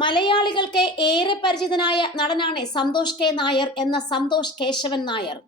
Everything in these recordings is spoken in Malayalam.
മലയാളികൾക്ക് ഏറെ പരിചിതനായ നടനാണ് സന്തോഷ് കെ നായർ എന്ന സന്തോഷ് കേശവൻ നായർ.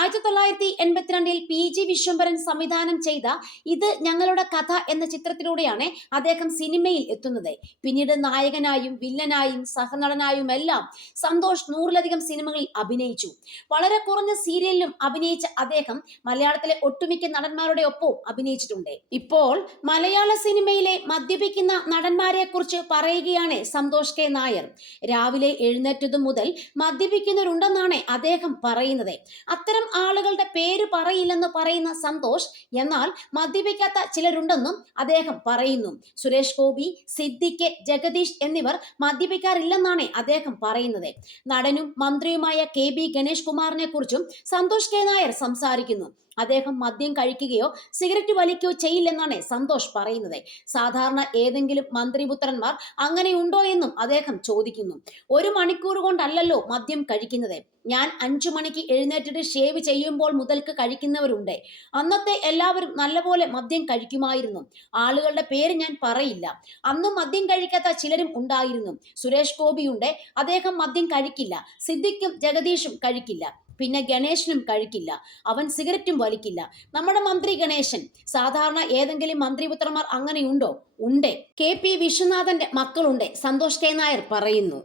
1982 PG വിശ്വംഭരൻ സംവിധാനം ചെയ്ത ഇത് ഞങ്ങളുടെ കഥ എന്ന ചിത്രത്തിലൂടെയാണ് അദ്ദേഹം സിനിമയിൽ എത്തുന്നത്. പിന്നീട് നായകനായും വില്ലനായും സഹനടനായും എല്ലാം സന്തോഷ് 100-ലധികം സിനിമകളിൽ അഭിനയിച്ചു. വളരെ കുറഞ്ഞ സീരിയലിലും അഭിനയിച്ച അദ്ദേഹം മലയാളത്തിലെ ഒട്ടുമിക്ക നടന്മാരുടെ ഒപ്പവും അഭിനയിച്ചിട്ടുണ്ട്. ഇപ്പോൾ മലയാള സിനിമയിലെ മദ്യപിക്കുന്ന നടന്മാരെ കുറിച്ച് പറയുകയാണ് സന്തോഷ് കെ നായർ. രാവിലെ എഴുന്നേറ്റതു മുതൽ മദ്യപിക്കുന്നവരുണ്ടെന്നാണ് അദ്ദേഹം പറയുന്നത്. അത്തരം ആളുകളുടെ പേര് പറയില്ലെന്ന് പറയുന്ന സന്തോഷ്, എന്നാൽ മദ്യപിക്കാത്ത ചിലരുണ്ടെന്നും അദ്ദേഹം പറയുന്നു. സുരേഷ് ഗോപി, സിദ്ദിഖ്, ജഗദീഷ് എന്നിവർ മദ്യപിക്കാറില്ലെന്നാണ് അദ്ദേഹം പറയുന്നത്. നടനും മന്ത്രിയുമായ KB ഗണേഷ് കുമാറിനെ കുറിച്ചും സന്തോഷ് കെ നായർ സംസാരിക്കുന്നു. അദ്ദേഹം മദ്യം കഴിക്കുകയോ സിഗരറ്റ് വലിക്കുകയോ ചെയ്യില്ലെന്നാണ് സന്തോഷ് പറയുന്നത്. സാധാരണ ഏതെങ്കിലും മന്ത്രിപുത്രന്മാർ അങ്ങനെയുണ്ടോ എന്നും അദ്ദേഹം ചോദിക്കുന്നു. 1 മണിക്കൂർ കൊണ്ടല്ലല്ലോ മദ്യം കഴിക്കുന്നത്. ഞാൻ 5 മണിക്ക് എഴുന്നേറ്റിട്ട് ഷേവ് ചെയ്യുമ്പോൾ മുതൽക്ക് കഴിക്കുന്നവരുണ്ട്. അന്നത്തെ എല്ലാവരും നല്ലപോലെ മദ്യം കഴിക്കുമായിരുന്നു. ആളുകളുടെ പേര് ഞാൻ പറയില്ല. അന്നും മദ്യം കഴിക്കാത്ത ചിലരും ഉണ്ടായിരുന്നു. സുരേഷ് ഗോപിയുണ്ട്, അദ്ദേഹം മദ്യം കഴിക്കില്ല. സിദ്ദിഖും ജഗദീഷും കഴിക്കില്ല. പിന്നെ ഗണേശനും കഴിക്കില്ല, അവൻ സിഗരറ്റും വലിക്കില്ല. നമ്മുടെ മന്ത്രി ഗണേശൻ. സാധാരണ ഏതെങ്കിലും മന്ത്രിപുത്രന്മാർ അങ്ങനെയുണ്ടോ? ഉണ്ട്. KP വിശ്വനാഥന്റെ മക്കളുണ്ട്, സന്തോഷ് കെ നായർ പറയുന്നു.